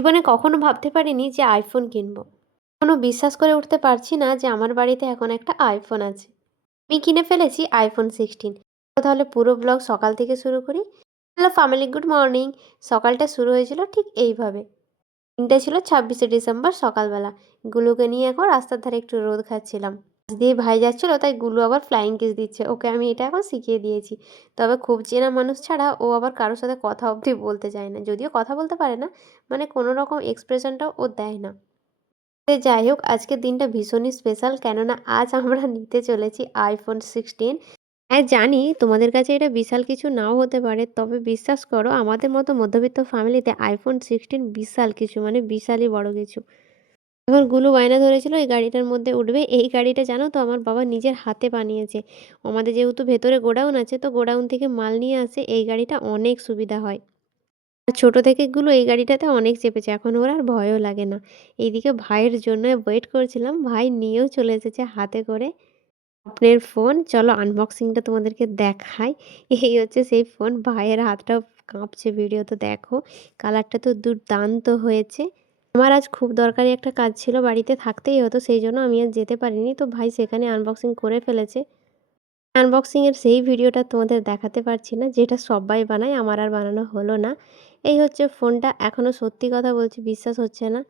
জীবনে কখনো ভাবতে পারিনি যে আইফোন কিনবো। এখনো বিশ্বাস করে উঠতে পারছি না যে আমার বাড়িতে এখন একটা আইফোন আছে। আমি কিনে ফেলেছি আইফোন 16। তাহলে পুরো ব্লগ সকাল থেকে শুরু করি। Hello family, good morning. সকালটা শুরু হয়েছিল ঠিক এইভাবে। দিনটা ছিল 26শে ডিসেম্বর সকালবেলা। গুলুকে নিয়ে এখন রাস্তার ধারে একটু রোদ খাচ্ছিলাম। পাশ দিয়ে ভাই যাচ্ছিল, তাই গুলু আবার ফ্লাইং কিস দিচ্ছে। ওকে আমি এটা এখন শিখিয়ে দিয়েছি। তবে খুব চেনা মানুষ ছাড়া ও আবার কারোর সাথে কথা অবধি বলতে চায় না। যদিও কথা বলতে পারে না, মানে কোনো রকম এক্সপ্রেশনটাও ও দেয় না। যাই হোক, আজকের দিনটা ভীষণই স্পেশাল, কেননা আজ আমরা নিতে চলেছি আইফোন 16। হ্যাঁ জানি তোমাদের কাছে এটা বিশাল কিছু নাও হতে পারে, তবে বিশ্বাস করো আমাদের মতো মধ্যবিত্ত ফ্যামিলিতে আইফোন 16 বিশাল কিছু, মানে বিশালই বড় কিছু। এখন গুলু বায়না ধরেছিল এই গাড়িটার মধ্যে উঠবে। এই গাড়িটা জানো তো আমার বাবা নিজের হাতে বানিয়েছে। আমাদের যেহেতু ভেতরে গোডাউন আছে, তো গোডাউন থেকে মাল নিয়ে আসে, এই গাড়িটা অনেক সুবিধা হয়। আর ছোট থেকে গুলো এই গাড়িটাতে অনেক চেপেছে, এখন ওর আর ভয়ও লাগে না। এইদিকে ভাইয়ের জন্য ওয়েট করছিলাম, ভাই নিয়েও চলে এসেছে হাতে করে স্বপ্নের ফোন। চলো আনবক্সিংটা তোমাদেরকে দেখাই। এই হচ্ছে সেই ফোন, ভাইয়ের হাতটাও কাঁপছে, ভিডিও তো দেখো। কালারটা তো দুর্দান্ত হয়েছে। আমার আজ খুব দরকারি একটা কাজ ছিল, বাড়িতে থাকতেই হতো, সেই জন্য আমি আর যেতে পারিনি। তো ভাই সেখানে আনবক্সিং করে ফেলেছে। আনবক্সিং এর সেই ভিডিওটা তোমাদের দেখাতে পারছি না, যেটা সবাই বানায়, আমার আর বানানো হলো না। এই হচ্ছে ফোনটা। এখনো সত্যি কথা বলছি, বিশ্বাস হচ্ছে না।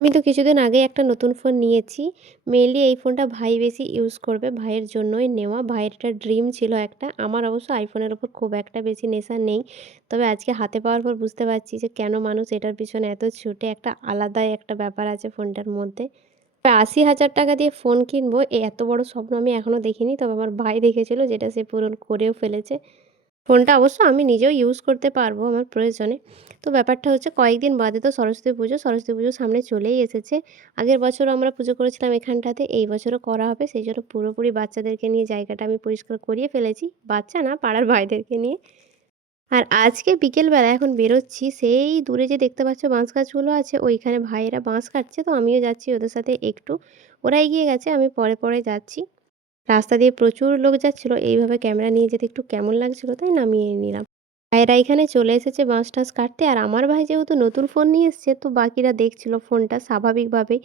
আমি তো কিছুদিন আগে একটা নতুন ফোন নিয়েছি। মেইনলি এই ফোনটা ভাই বেশি ইউজ করবে, ভাইয়ের জন্যই নেওয়া। ভাইয়ের একটা ড্রিম ছিল একটা। আমার অবশ্য আইফোনের ওপর খুব একটা বেশি নেশা নেই। তবে আজকে হাতে পাওয়ার পর বুঝতে পারছি যে কেন মানুষ এটার পিছনে এত ছুটে। একটা আলাদাই একটা ব্যাপার আছে ফোনটার মধ্যে। তবে ৮০,০০০ টাকা দিয়ে ফোন কিনবো, এত বড় স্বপ্ন আমি এখনও দেখিনি। তবে আমার ভাই দেখেছিল, যেটা সে পূরণ করেও ফেলেছে। ফোনটা অবশ্য আমি নিজেও ইউজ করতে পারবো আমার প্রয়োজনে। তো ব্যাপারটা হচ্ছে কয়েকদিন বাদে তো সরস্বতী পুজো। সরস্বতী পুজো সামনে চলেই এসেছে। আগের বছরও আমরা পুজো করেছিলাম এখানটাতে, এই বছরও করা হবে। সেই জন্য পুরোপুরি বাচ্চাদেরকে নিয়ে জায়গাটা আমি পরিষ্কার করিয়ে ফেলেছি। বাচ্চা না, পাড়ার ভাইদেরকে নিয়ে। আর আজকে বিকেলবেলা এখন বেরোচ্ছি, সেই দূরে যে দেখতে পাচ্ছ বাঁশ গাছগুলো আছে, ওইখানে ভাইয়েরা বাঁশ কাটছে, তো আমিও যাচ্ছি ওদের সাথে একটু। ওরা এগিয়ে গেছে, আমি পরে পরে যাচ্ছি। রাস্তা দিয়ে প্রচুর লোক যাচ্ছিল, এইভাবে ক্যামেরা নিয়ে যেতে একটু কেমন লাগছিল, তাই নামিয়ে নিলাম। ভাইয়েরা এখানে চলে এসেছে বাঁশ টাস কাটতে। আর আমার ভাই যেহেতু নতুন ফোন নিয়ে এসছে, তো বাকিরা দেখছিল ফোনটা স্বাভাবিকভাবেই।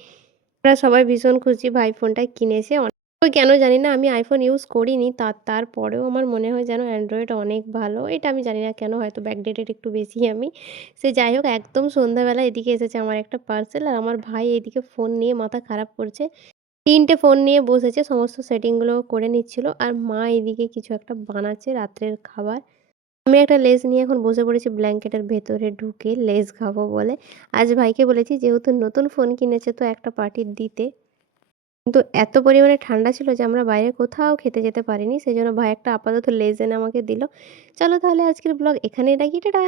ওরা সবাই ভীষণ খুশি ভাই ফোনটা কিনেছে। ওই কেন জানি না, আমি আইফোন ইউজ করিনি, তারপরেও আমার মনে হয় যেন অ্যান্ড্রয়েড অনেক ভালো। এটা আমি জানি না কেন, হয়তো ব্যাকডেটেড একটু বেশি আমি। সে যাই হোক, একদম সন্ধ্যাবেলা এদিকে এসেছে আমার একটা পার্সেল, আর আমার ভাই এইদিকে ফোন নিয়ে মাথা খারাপ করছে। ৩টে ফোন নিয়ে বসেছে, সমস্ত সেটিংগুলো করে নিচ্ছিল। আর মা এদিকে কিছু একটা বানাচ্ছে রাত্রের খাবার। আমি একটা লেজ নিয়ে এখন বসে পড়েছি ব্ল্যাঙ্কেটের ভেতরে ঢুকে, লেজ খাবো বলে। আজ ভাইকে বলেছি যেহেতু নতুন ফোন কিনেছে, তো একটা পার্টি দিতে। কিন্তু এত পরিমাণে ঠান্ডা ছিল যে আমরা বাইরে কোথাও খেতে যেতে পারিনি। সেজন্য ভাই একটা আপাতত লেজ এনে আমাকে দিল। চলো তাহলে আজকের ব্লগ এখানেই রাখি। টাটা।